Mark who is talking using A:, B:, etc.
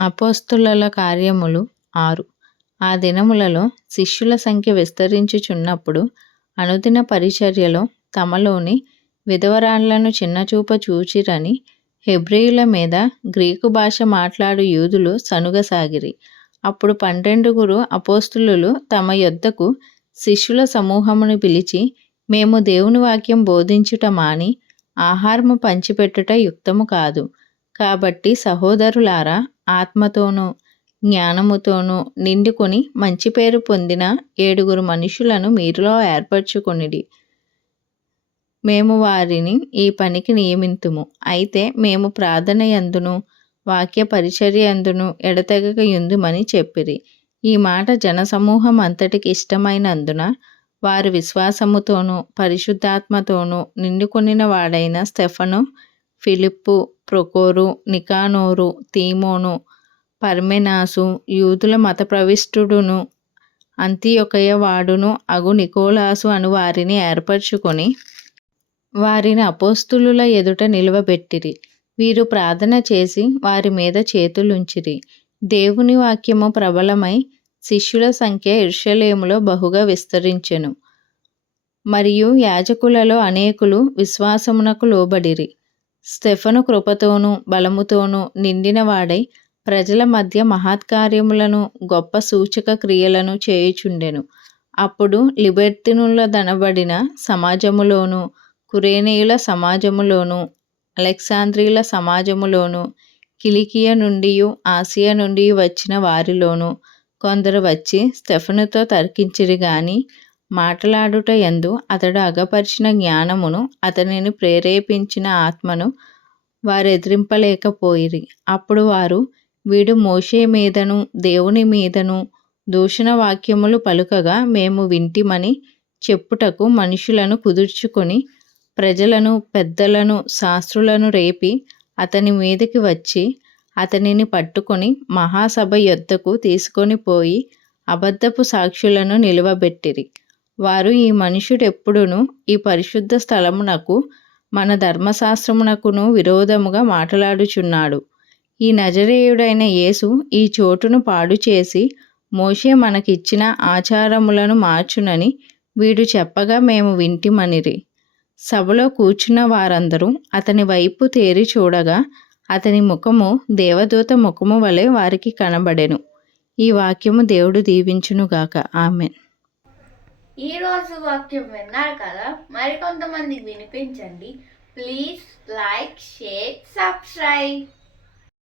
A: అపోస్తుల కార్యములు ఆరు. ఆ దినములలో శిష్యుల సంఖ్య విస్తరించుచున్నప్పుడు అనుదిన పరిచర్యలో తమలోని విధవరాళ్ళను చిన్నచూప చూచిరని హెబ్రియుల మీద గ్రీకు భాష మాట్లాడు యూదులు సనుగసాగిరి అప్పుడు పన్నెండుగురు అపోస్తులు తమ యొద్దకు శిష్యుల సమూహమును పిలిచి మేము దేవుని వాక్యం బోధించుట మాని ఆహారము పంచిపెట్టుట యుక్తము కాదు. కాబట్టి సహోదరులారా ఆత్మతోనూ జ్ఞానముతోనూ నిండుకొని మంచి పేరు పొందిన ఏడుగురు మనుషులను మీరులో ఏర్పరచుకొనిడి. మేము వారిని ఈ పనికి నియమింతుము. అయితే మేము ప్రార్థన యందును వాక్య పరిచర్య ఎందును ఎడతెగక ఎందుమని చెప్పిరి. ఈ మాట జనసమూహం అంతటికి ఇష్టమైనందున వారు విశ్వాసముతోనూ పరిశుద్ధాత్మతోనూ నిండుకొనిన వాడైన స్టెఫను ఫిలిప్పు ప్రొకోరు నికానోరు తీమోను పర్మెనాసు యూదుల మత ప్రవిష్టుడును అంతియొకయ వాడును అగు నికోలాసు అను వారిని ఏర్పరచుకొని వారిని అపోస్తులుల ఎదుట నిలువబెట్టిరి. వీరు ప్రార్థన చేసి వారి మీద చేతులుంచిరి. దేవుని వాక్యము ప్రబలమై శిష్యుల సంఖ్య ఇర్షలేములో బహుగా విస్తరించెను. మరియు యాజకులలో అనేకులు విశ్వాసమునకు లోబడిరి. స్టెఫను కృపతోనూ బలముతోనూ నిండినవాడై ప్రజల మధ్య మహత్కార్యములను గొప్ప సూచక క్రియలను చేయుచుండెను. అప్పుడు దనబడిన సమాజములోను కురేనీయుల సమాజములోను అలెగ్జాంద్రియుల సమాజములోను కిలికియ నుండి ఆసియా నుండి వచ్చిన వారిలోను కొందరు వచ్చి స్టెఫనుతో తర్కించిరి గాని మాటలాడుట ఎందు అతడు అగపరిచిన జ్ఞానమును అతనిని ప్రేరేపించిన ఆత్మను వారెదిరింపలేకపోయిరి. అప్పుడు వారు వీడు మోషే మీదను దేవుని మీదను దూషణ వాక్యములు పలుకగా మేము వింటిమని చెప్పుటకు మనుషులను కుదుర్చుకొని ప్రజలను పెద్దలను శాస్త్రులను రేపి అతని మీదకి వచ్చి అతనిని పట్టుకొని మహాసభ యొద్దకు తీసుకొని పోయి అబద్ధపు సాక్షులను నిలువబెట్టిరి. వారు ఈ మనుషుడెప్పుడును ఈ పరిశుద్ధ స్థలమునకు మన ధర్మశాస్త్రమునకును విరోధముగా మాట్లాడుచున్నాడు. ఈ నజరేయుడైన యేసు ఈ చోటును పాడు చేసి మోషే మనకిచ్చిన ఆచారములను మార్చునని వీడు చెప్పగా మేము వింటిమనిరి. సభలో కూర్చున్న వారందరూ అతని వైపు తేరి చూడగా అతని ముఖము దేవదూత ముఖము వలె వారికి కనబడెను. ఈ వాక్యము దేవుడు దీవించునుగాక. ఈ
B: ఈరోజు వాక్యం విన్నారు కదా మరికొంతమందికి వినిపించండి. Please like share subscribe.